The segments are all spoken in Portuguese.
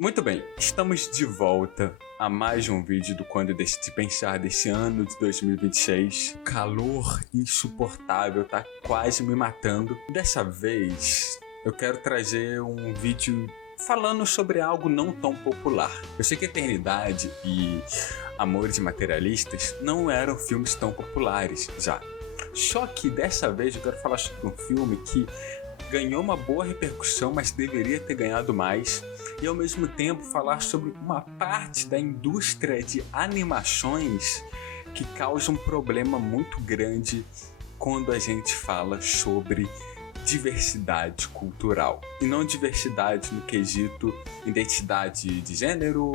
Muito bem, estamos de volta a mais um vídeo do Quando Decidi Pensar desse ano de 2026. Calor insuportável, tá quase me matando. Dessa vez, eu quero trazer um vídeo falando sobre algo não tão popular. Eu sei que Eternidade e Amores Materialistas não eram filmes tão populares já. Só que dessa vez eu quero falar sobre um filme que ganhou uma boa repercussão, mas deveria ter ganhado mais, e ao mesmo tempo falar sobre uma parte da indústria de animações que causa um problema muito grande quando a gente fala sobre diversidade cultural. E não diversidade no quesito identidade de gênero,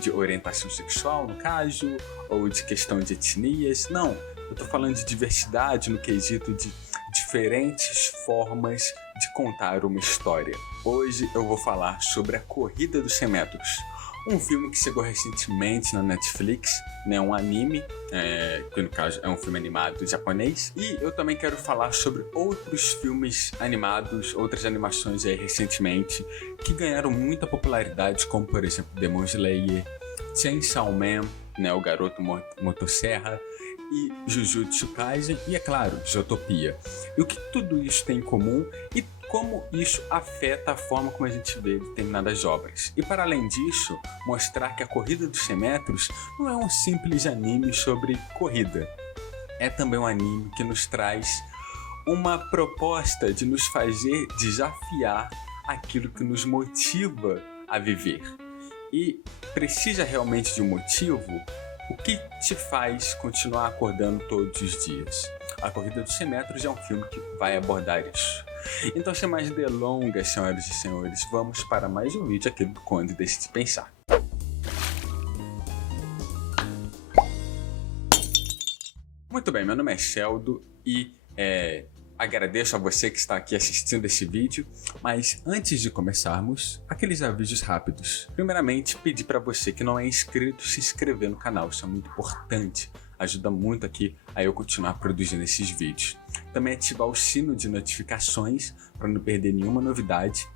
de orientação sexual, no caso, ou de questão de etnias. Não, eu tô falando de diversidade no quesito de diferentes formas de contar uma história. Hoje eu vou falar sobre A Corrida dos 100 Metros, um filme que chegou recentemente na Netflix, né, um anime, que no caso é um filme animado japonês, e eu também quero falar sobre outros filmes animados, outras animações aí recentemente, que ganharam muita popularidade, como por exemplo Demon Slayer, Chainsaw Man, né, o Garoto Motosserra, e Jujutsu Kaisen, e é claro, Zootopia. E o que tudo isso tem em comum e como isso afeta a forma como a gente vê determinadas obras. E para além disso, mostrar que A Corrida dos 100 Metros não é um simples anime sobre corrida. É também um anime que nos traz uma proposta de nos fazer desafiar aquilo que nos motiva a viver. E precisa realmente de um motivo? O que te faz continuar acordando todos os dias? A Corrida dos 100 Metros é um filme que vai abordar isso. Então, sem mais delongas, senhoras e senhores, vamos para mais um vídeo aqui do Quando Decidi Pensar. Muito bem, meu nome é Sheldon e agradeço a você que está aqui assistindo esse vídeo, mas antes de começarmos, aqueles avisos rápidos. Primeiramente, pedir para você que não é inscrito se inscrever no canal, isso é muito importante, ajuda muito aqui a eu continuar produzindo esses vídeos. Também ativar o sino de notificações para não perder nenhuma novidade.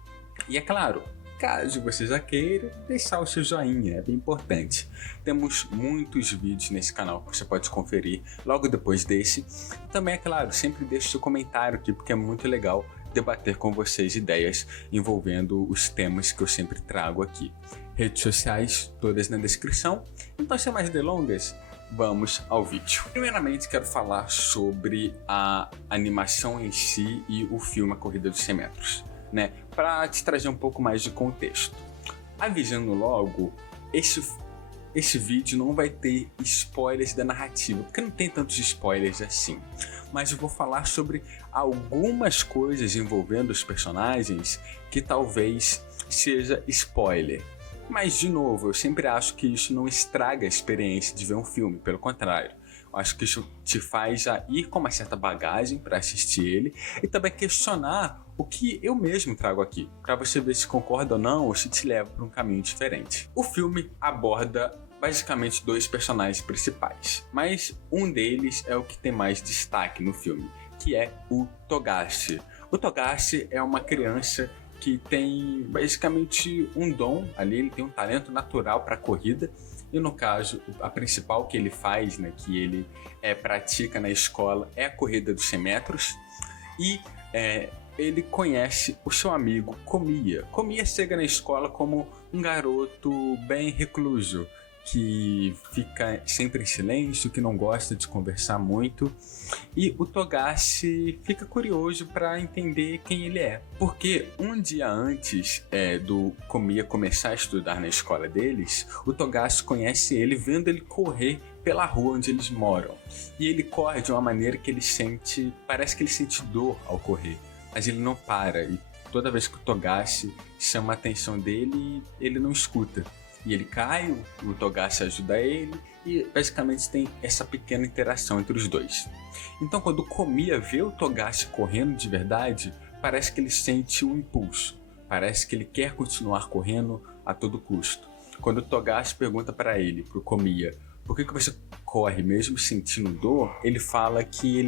E é claro, caso você já queira, deixar o seu joinha, é bem importante. Temos muitos vídeos nesse canal que você pode conferir logo depois desse. E também, é claro, sempre deixe seu comentário aqui, porque é muito legal debater com vocês ideias envolvendo os temas que eu sempre trago aqui. Redes sociais, todas na descrição. Então, sem mais delongas, vamos ao vídeo. Primeiramente, quero falar sobre a animação em si e o filme A Corrida dos 100 Metros. Né, para te trazer um pouco mais de contexto. Avisando logo, esse vídeo não vai ter spoilers da narrativa, porque não tem tantos spoilers assim. Mas eu vou falar sobre algumas coisas envolvendo os personagens que talvez seja spoiler. Mas, de novo, eu sempre acho que isso não estraga a experiência de ver um filme, pelo contrário. Eu acho que isso te faz já ir com uma certa bagagem para assistir ele e também questionar o que eu mesmo trago aqui, para você ver se concorda ou não ou se te leva para um caminho diferente. O filme aborda basicamente dois personagens principais, mas um deles é o que tem mais destaque no filme, que é o Togashi. O Togashi é uma criança que tem basicamente um dom ali, ele tem um talento natural para a corrida. E no caso, a principal que ele faz, né, que ele pratica na escola, é a corrida dos 100 metros. E ele conhece o seu amigo Komiya. Komiya chega na escola como um garoto bem recluso, que fica sempre em silêncio, que não gosta de conversar muito. E o Togashi fica curioso para entender quem ele é. Porque um dia antes do Komiya começar a estudar na escola deles, o Togashi conhece ele vendo ele correr pela rua onde eles moram. E ele corre de uma maneira que parece que ele sente dor ao correr, mas ele não para. E toda vez que o Togashi chama a atenção dele, ele não escuta. E ele cai, o Togashi ajuda ele e basicamente tem essa pequena interação entre os dois. Então, quando o Komiya vê o Togashi correndo de verdade, parece que ele sente um impulso. Parece que ele quer continuar correndo a todo custo. Quando o Togashi pergunta para ele, para o Komiya, por que você corre mesmo sentindo dor, ele fala que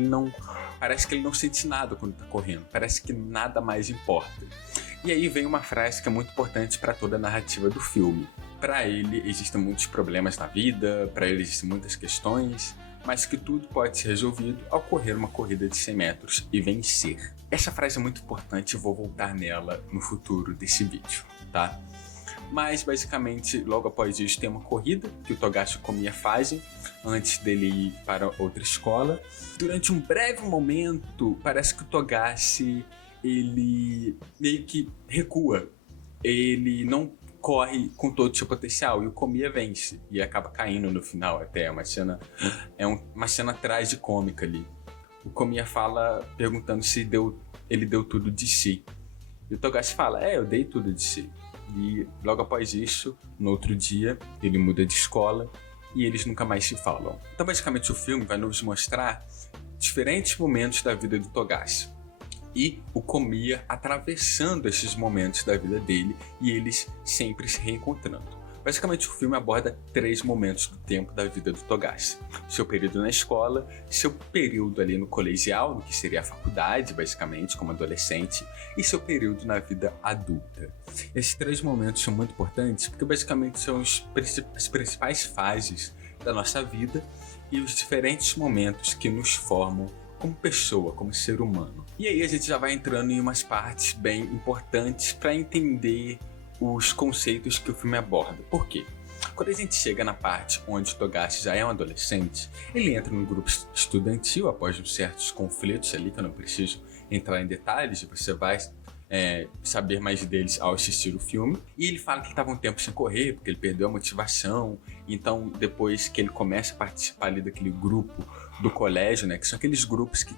parece que ele não sente nada quando está correndo, parece que nada mais importa. E aí vem uma frase que é muito importante para toda a narrativa do filme. Para ele existem muitos problemas na vida, para ele existem muitas questões, mas que tudo pode ser resolvido ao correr uma corrida de 100 metros e vencer. Essa frase é muito importante e vou voltar nela no futuro desse vídeo, tá? Mas basicamente, logo após isso, tem uma corrida que o Togashi e o Komiya fazem antes dele ir para outra escola. Durante um breve momento, parece que o Togashi ele meio que recua. Ele não corre com todo o seu potencial e o Komiya vence e acaba caindo no final. Até é uma cena tragicômica ali. O Komiya fala perguntando se ele deu tudo de si. E o Togashi fala, eu dei tudo de si. E logo após isso, no outro dia, ele muda de escola e eles nunca mais se falam. Então basicamente o filme vai nos mostrar diferentes momentos da vida do Togashi e o Komiya atravessando esses momentos da vida dele e eles sempre se reencontrando. Basicamente o filme aborda 3 momentos do tempo da vida do Togashi. Seu período na escola, seu período ali no colegial, no que seria a faculdade, basicamente, como adolescente, e seu período na vida adulta. Esses 3 momentos são muito importantes porque basicamente são as principais fases da nossa vida e os diferentes momentos que nos formam como pessoa, como ser humano. E aí a gente já vai entrando em umas partes bem importantes para entender os conceitos que o filme aborda. Por quê? Quando a gente chega na parte onde o Togashi já é um adolescente, ele entra no grupo estudantil após uns certos conflitos ali, que eu não preciso entrar em detalhes, você vai saber mais deles ao assistir o filme. E ele fala que ele estava um tempo sem correr, porque ele perdeu a motivação. Então, depois que ele começa a participar ali daquele grupo do colégio, né, que são aqueles grupos que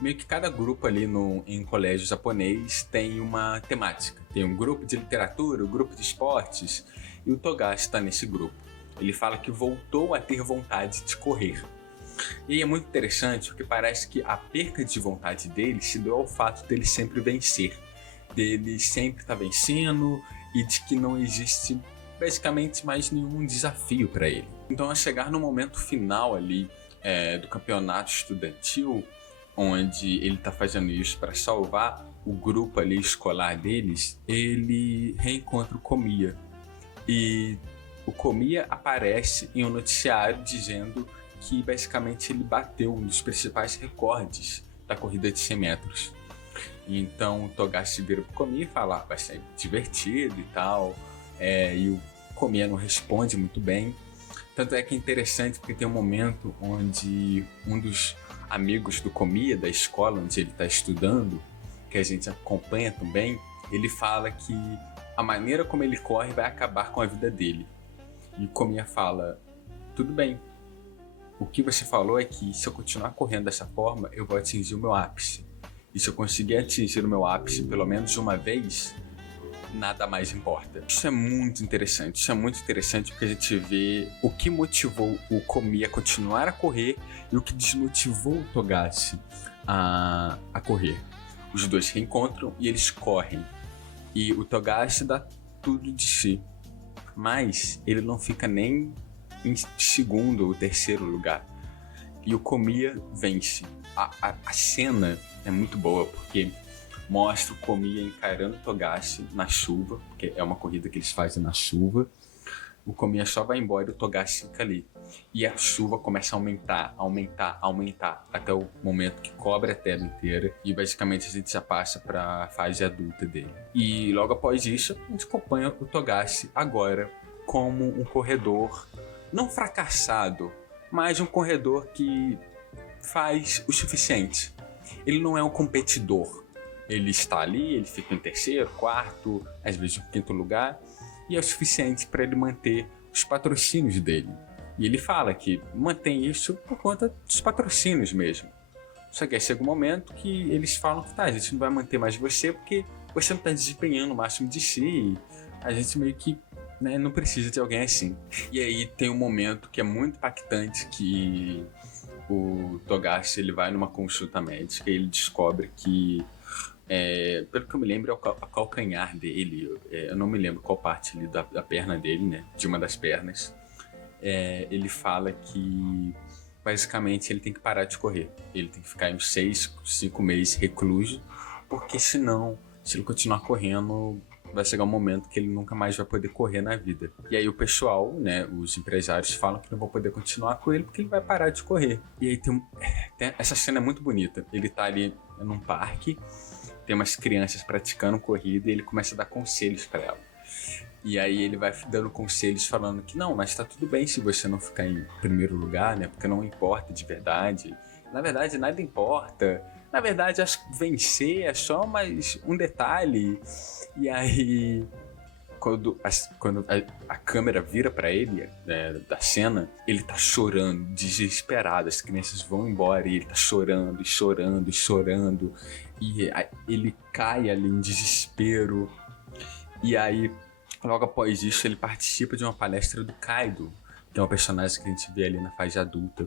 meio que cada grupo ali em colégio japonês tem uma temática. Tem um grupo de literatura, um grupo de esportes, e o Togashi está nesse grupo. Ele fala que voltou a ter vontade de correr. E aí é muito interessante porque parece que a perca de vontade dele se deu ao fato dele sempre vencer. Dele sempre estar vencendo e de que não existe basicamente mais nenhum desafio para ele. Então, ao chegar no momento final ali do campeonato estudantil, onde ele está fazendo isso para salvar o grupo ali escolar deles, ele reencontra o Komiya. E o Komiya aparece em um noticiário dizendo que basicamente ele bateu um dos principais recordes da corrida de 100 metros. Então o Togashi vira pro Komiya e fala, vai ser divertido e tal, e o Komiya não responde muito bem. Tanto é que é interessante porque tem um momento onde um dos amigos do Komiya, da escola onde ele está estudando, que a gente acompanha também, ele fala que a maneira como ele corre vai acabar com a vida dele. E o Komiya fala, tudo bem, o que você falou é que se eu continuar correndo dessa forma, eu vou atingir o meu ápice. E se eu conseguir atingir o meu ápice pelo menos uma vez, nada mais importa. Isso é muito interessante porque a gente vê o que motivou o Komiya a continuar a correr e o que desmotivou o Togashi a correr. Os dois se reencontram e eles correm. E o Togashi dá tudo de si. Mas ele não fica nem em segundo ou terceiro lugar. E o Komiya vence. A cena é muito boa porque mostra o Komiya encarando o Togashi na chuva, porque é uma corrida que eles fazem na chuva. O Komiya só vai embora e o Togashi fica ali. E a chuva começa a aumentar, até o momento que cobre a tela inteira. E basicamente a gente já passa para a fase adulta dele. E logo após isso, a gente acompanha o Togashi agora como um corredor, não fracassado, mas um corredor que faz o suficiente. Ele não é um competidor. Ele está ali, ele fica em terceiro, quarto, às vezes em quinto lugar, e é o suficiente para ele manter os patrocínios dele. E ele fala que mantém isso por conta dos patrocínios mesmo. Só que aí chega um momento que eles falam que a gente não vai manter mais você porque você não está desempenhando o máximo de si, e a gente meio que não precisa de alguém assim. E aí tem um momento que é muito impactante que o Togashi ele vai numa consulta médica e ele descobre que pelo que eu me lembro é o calcanhar dele, eu não me lembro qual parte ali da perna dele, né, de uma das pernas. Ele fala que basicamente ele tem que parar de correr, ele tem que ficar uns 6, 5 meses recluso, porque senão se ele continuar correndo, vai chegar um momento que ele nunca mais vai poder correr na vida. E aí o pessoal, né, os empresários falam que não vão poder continuar com ele porque ele vai parar de correr. E aí essa cena é muito bonita. Ele tá ali num parque, tem umas crianças praticando corrida e ele começa a dar conselhos para ela. E aí ele vai dando conselhos falando que não, mas tá tudo bem se você não ficar em primeiro lugar, né? Porque não importa de verdade. Na verdade, nada importa. Na verdade, acho que vencer é só mais um detalhe. E aí, quando a câmera vira pra ele, né, da cena, ele tá chorando, desesperado. As crianças vão embora e ele tá chorando, e chorando, e chorando. E ele cai ali em desespero. E aí, logo após isso, ele participa de uma palestra do Kaido, que é um personagem que a gente vê ali na fase adulta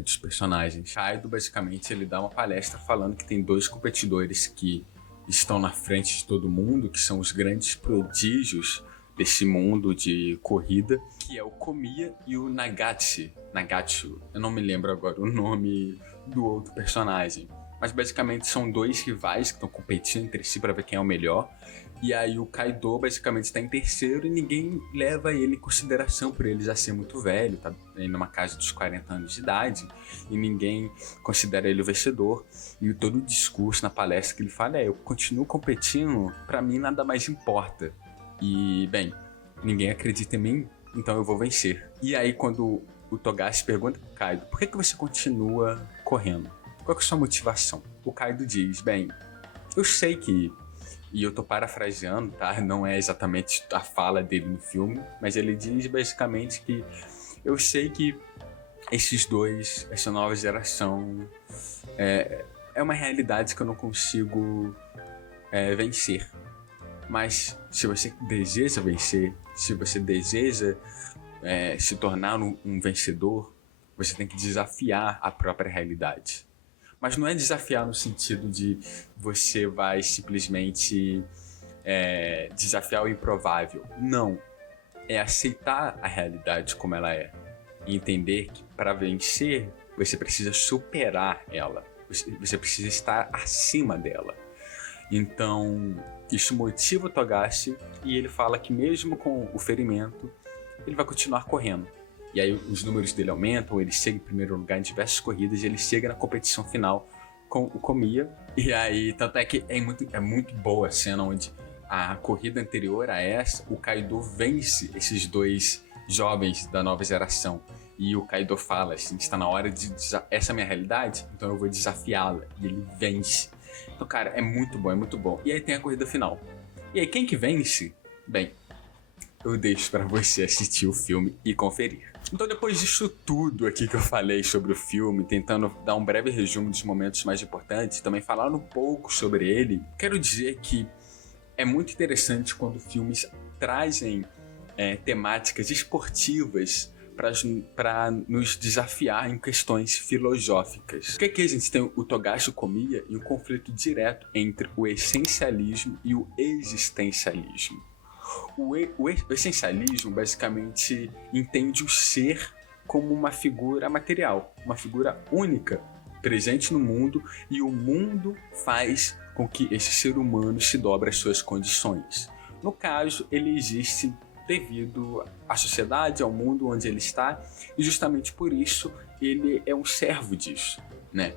dos personagens. Kaido, basicamente, ele dá uma palestra falando que tem 2 competidores que estão na frente de todo mundo, que são os grandes prodígios desse mundo de corrida, que é o Komiya e o Nagatsu. Eu não me lembro agora o nome do outro personagem. Mas basicamente são 2 rivais que estão competindo entre si para ver quem é o melhor. E aí o Kaido basicamente está em terceiro e ninguém leva ele em consideração por ele já ser muito velho, tá numa casa dos 40 anos de idade, e ninguém considera ele o vencedor. E todo o discurso na palestra que ele fala eu continuo competindo, para mim nada mais importa. E, bem, ninguém acredita em mim, então eu vou vencer. E aí quando o Togashi pergunta pro Kaido, por que você continua correndo? Qual que é a sua motivação? O Kaido diz, bem, eu sei que... E eu tô parafraseando, tá? Não é exatamente a fala dele no filme, mas ele diz basicamente que eu sei que esses 2, essa nova geração, é uma realidade que eu não consigo vencer. Mas se você deseja vencer, se você deseja se tornar um vencedor, você tem que desafiar a própria realidade. Mas não é desafiar no sentido de você vai simplesmente desafiar o improvável. Não. É aceitar a realidade como ela é. E entender que para vencer, você precisa superar ela. Você precisa estar acima dela. Então, isso motiva o Togashi e ele fala que mesmo com o ferimento, ele vai continuar correndo. E aí os números dele aumentam, ele chega em primeiro lugar em diversas corridas e ele chega na competição final com o Komiya. E aí, tanto é que é muito boa a cena onde a corrida anterior a essa, o Kaido vence esses 2 jovens da nova geração. E o Kaido fala assim, está na hora de... Essa é a minha realidade, então eu vou desafiá-la. E ele vence. Então, cara, é muito bom, é muito bom. E aí tem a corrida final. E aí, quem que vence? Bem, eu deixo para você assistir o filme e conferir. Então, depois disso tudo aqui que eu falei sobre o filme, tentando dar um breve resumo dos momentos mais importantes, também falar um pouco sobre ele, quero dizer que é muito interessante quando filmes trazem temáticas esportivas para nos desafiar em questões filosóficas. Porque aqui a gente tem o Togashi Komiya e um conflito direto entre o essencialismo e o existencialismo. O essencialismo basicamente entende o ser como uma figura material, uma figura única, presente no mundo, e o mundo faz com que esse ser humano se dobre às suas condições. No caso, ele existe devido à sociedade, ao mundo onde ele está, e justamente por isso ele é um servo disso, né?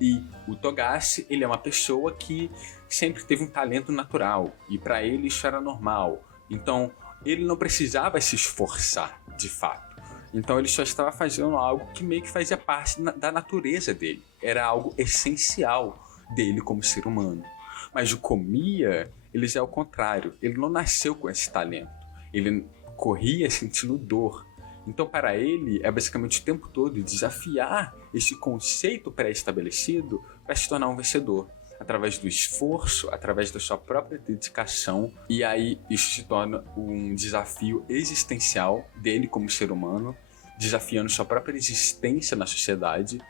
E o Togashi, ele é uma pessoa que sempre teve um talento natural, e para ele isso era normal. Então, ele não precisava se esforçar, de fato. Então, ele só estava fazendo algo que meio que fazia parte da natureza dele. Era algo essencial dele como ser humano. Mas o Komiya, ele já é o contrário. Ele não nasceu com esse talento. Ele corria sentindo dor. Então, para ele, é basicamente o tempo todo desafiar esse conceito pré-estabelecido para se tornar um vencedor. Através do esforço, através da sua própria dedicação, e aí isso se torna um desafio existencial dele como ser humano, desafiando sua própria existência na sociedade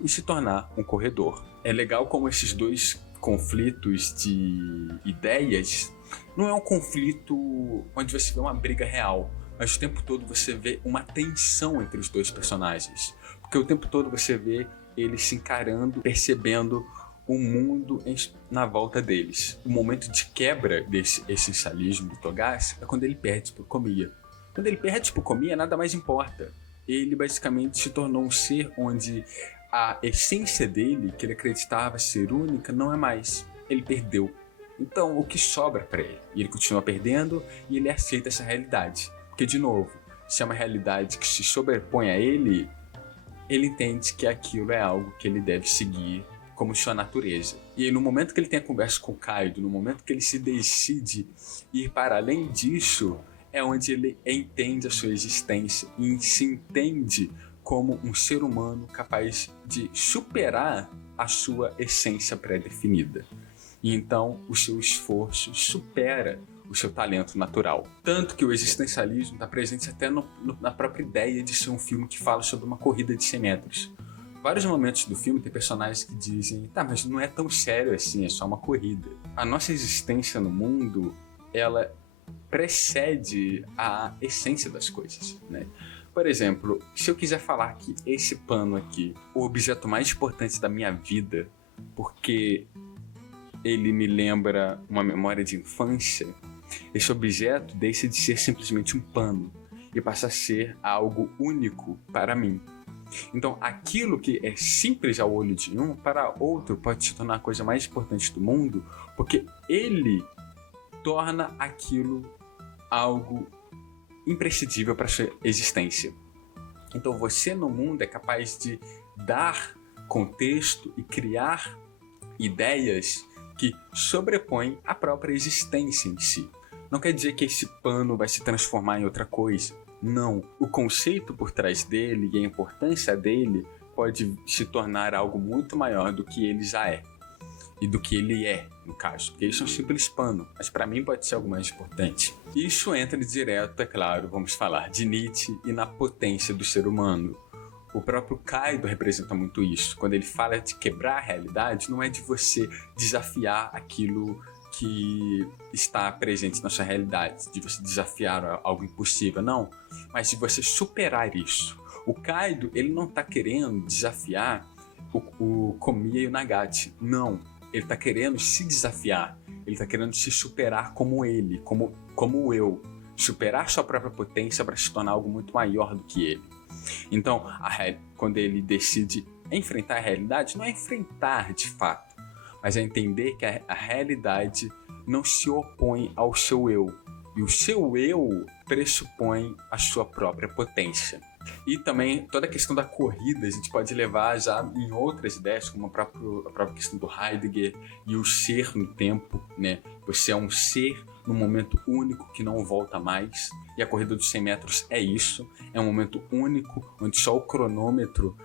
e se tornar um corredor. É legal como esses 2 conflitos de ideias não é um conflito onde você vê uma briga real, mas o tempo todo você vê uma tensão entre os 2 personagens, porque o tempo todo você vê eles se encarando, percebendo o mundo na volta deles. O momento de quebra desse essencialismo do Togashi é quando ele perde por Komiya. Quando ele perde por Komiya, nada mais importa. Ele basicamente se tornou um ser onde a essência dele, que ele acreditava ser única, não é mais. Ele perdeu. Então, o que sobra para ele? E ele continua perdendo e ele aceita essa realidade. Porque, de novo, se é uma realidade que se sobrepõe a ele, ele entende que aquilo é algo que ele deve seguir como sua natureza. E aí, no momento que ele tem a conversa com o Kaido, no momento que ele se decide ir para além disso, é onde ele entende a sua existência e se entende como um ser humano capaz de superar a sua essência pré-definida. E então o seu esforço supera o seu talento natural. Tanto que o existencialismo está presente até na própria ideia de ser um filme que fala sobre uma corrida de 100 metros. Vários momentos do filme tem personagens que dizem: tá, mas não é tão sério assim, é só uma corrida. A nossa existência no mundo, ela precede a essência das coisas, né? Por exemplo, se eu quiser falar que esse pano aqui, o objeto mais importante da minha vida, porque ele me lembra uma memória de infância, esse objeto deixa de ser simplesmente um pano e passa a ser algo único para mim. Então, aquilo que é simples ao olho de um, para outro pode se tornar a coisa mais importante do mundo, porque ele torna aquilo algo imprescindível para a sua existência. Então, você no mundo é capaz de dar contexto e criar ideias que sobrepõem a própria existência em si. Não quer dizer que esse pano vai se transformar em outra coisa. Não. O conceito por trás dele e a importância dele pode se tornar algo muito maior do que ele já é. E do que ele é, no caso. Porque isso é um simples pano, mas para mim pode ser algo mais importante. Isso entra direto, é claro, vamos falar de Nietzsche e na potência do ser humano. O próprio Kaido representa muito isso. Quando ele fala de quebrar a realidade, não é de você desafiar aquilo que está presente na sua realidade, de você desafiar algo impossível, não. Mas de você superar isso. O Kaido, ele não está querendo desafiar o Komiya e o Nagati, não. Ele está querendo se desafiar, ele está querendo se superar como ele, como eu. Superar sua própria potência para se tornar algo muito maior do que ele. Então, quando ele decide enfrentar a realidade, não é enfrentar de fato, mas é entender que a realidade não se opõe ao seu eu. E o seu eu pressupõe a sua própria potência. E também toda a questão da corrida a gente pode levar já em outras ideias, como a própria questão do Heidegger e o ser no tempo, né? Você é um ser num momento único que não volta mais. E a corrida dos 100 metros é isso. É um momento único onde só o cronômetro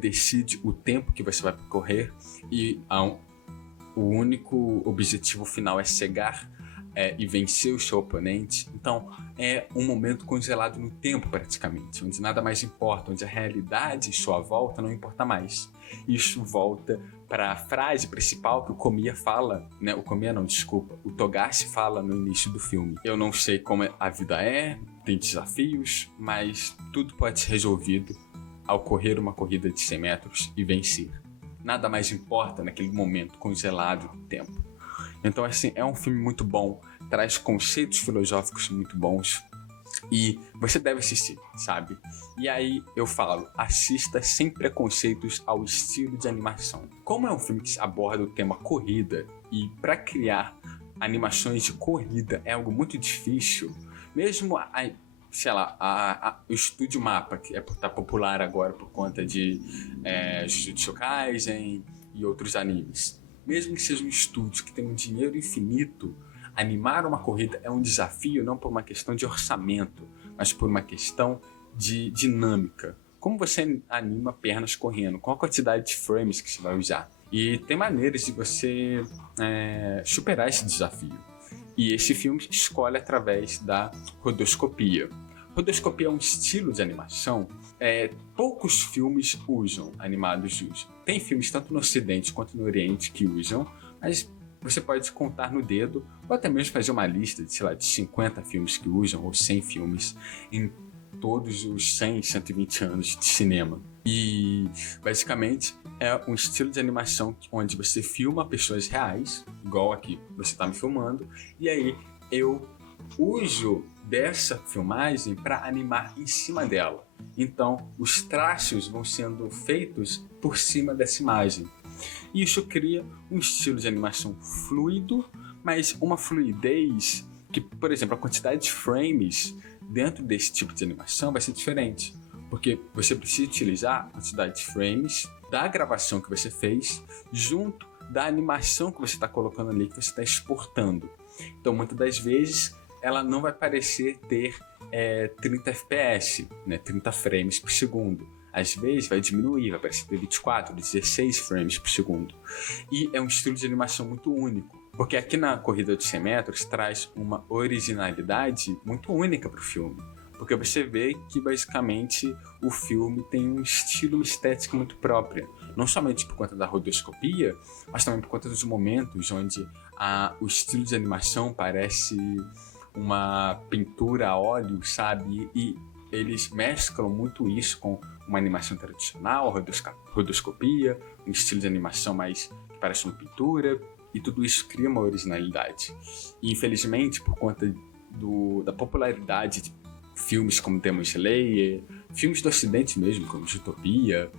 decide o tempo que você vai percorrer. E o único objetivo final é chegar e vencer o seu oponente. Então é um momento congelado no tempo praticamente, onde nada mais importa, onde a realidade em sua volta não importa mais. Isso volta para a frase principal que o Komiya fala, né? O Togashi fala no início do filme. Eu não sei como a vida é, tem desafios, mas tudo pode ser resolvido ao correr uma corrida de 100 metros e vencer. Nada mais importa naquele momento congelado no tempo. Então, assim, é um filme muito bom, traz conceitos filosóficos muito bons e você deve assistir, sabe? E aí eu falo, assista sem preconceitos ao estilo de animação. Como é um filme que aborda o tema corrida e para criar animações de corrida é algo muito difícil, mesmo o Estúdio Mapa, que tá popular agora por conta de Jujutsu Kaisen e outros animes. Mesmo que seja um estúdio que tem um dinheiro infinito, animar uma corrida é um desafio não por uma questão de orçamento, mas por uma questão de dinâmica. Como você anima pernas correndo? Qual a quantidade de frames que você vai usar? E tem maneiras de você superar esse desafio. E esse filme escolhe através da rotoscopia. Rotoscopia é um estilo de animação. Poucos filmes animados usam. Tem filmes tanto no Ocidente quanto no Oriente que usam, mas você pode contar no dedo, ou até mesmo fazer uma lista de 50 filmes que usam, ou 100 filmes em todos os 100, 120 anos de cinema. E basicamente é um estilo de animação onde você filma pessoas reais, igual aqui você está me filmando, e aí eu uso dessa filmagem para animar em cima dela. Então os traços vão sendo feitos por cima dessa imagem. E isso cria um estilo de animação fluido, mas uma fluidez que, por exemplo, a quantidade de frames dentro desse tipo de animação vai ser diferente. Porque você precisa utilizar a quantidade de frames da gravação que você fez junto da animação que você está colocando ali, que você está exportando. Então, muitas das vezes, ela não vai parecer ter 30 FPS, né, 30 frames por segundo. Às vezes vai diminuir, vai parecer ter 24, 16 frames por segundo. E é um estilo de animação muito único. Porque aqui na Corrida dos 100 metros traz uma originalidade muito única para o filme. Porque você vê que basicamente o filme tem um estilo estético muito próprio. Não somente por conta da rotoscopia, mas também por conta dos momentos onde o estilo de animação parece uma pintura a óleo, sabe? E eles mesclam muito isso com uma animação tradicional, rotoscopia, um estilo de animação mais que parece uma pintura. E tudo isso cria uma originalidade. E infelizmente, por conta da popularidade de filmes como Demon Slayer, filmes do ocidente mesmo, como Zootopia,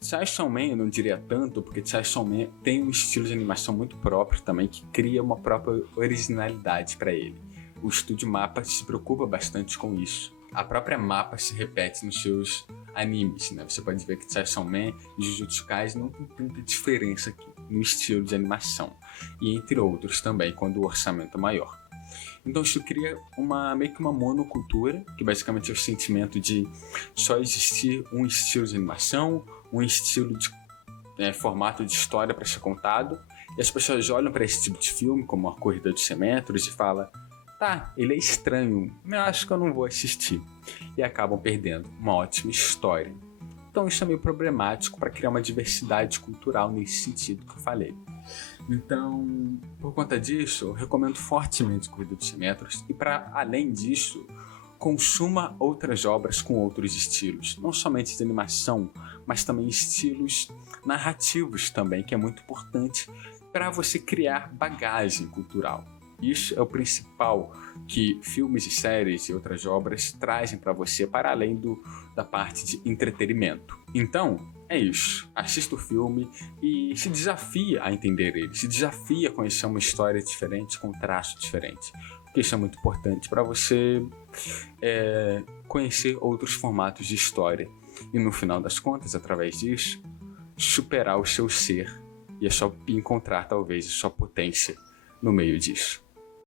Chainsaw Man eu não diria tanto, porque Chainsaw Man tem um estilo de animação muito próprio também, que cria uma própria originalidade para ele. O estúdio MAPPA se preocupa bastante com isso. A própria MAPPA se repete nos seus animes, né? Você pode ver que Chainsaw Man e Jujutsu Kaisen não tem tanta diferença aqui no estilo de animação, e entre outros também, quando o orçamento é maior. Então isso cria meio que uma monocultura, que basicamente é o sentimento de só existir um estilo de animação, um estilo de formato de história para ser contado, e as pessoas olham para esse tipo de filme, como A Corrida dos 100 metros, e falam: tá, ele é estranho, eu acho que eu não vou assistir. E acabam perdendo uma ótima história. Então isso é meio problemático para criar uma diversidade cultural nesse sentido que eu falei. Então, por conta disso, eu recomendo fortemente Corrida dos 100 metros. E para além disso, consuma outras obras com outros estilos. Não somente de animação, mas também estilos narrativos também, que é muito importante para você criar bagagem cultural. Isso é o principal que filmes e séries e outras obras trazem para você, para além da parte de entretenimento. Então, é isso. Assista o filme e se desafia a entender ele. Se desafia a conhecer uma história diferente, com um traço diferente. Porque isso é muito importante para você conhecer outros formatos de história. E no final das contas, através disso, superar o seu ser e encontrar talvez a sua potência no meio disso.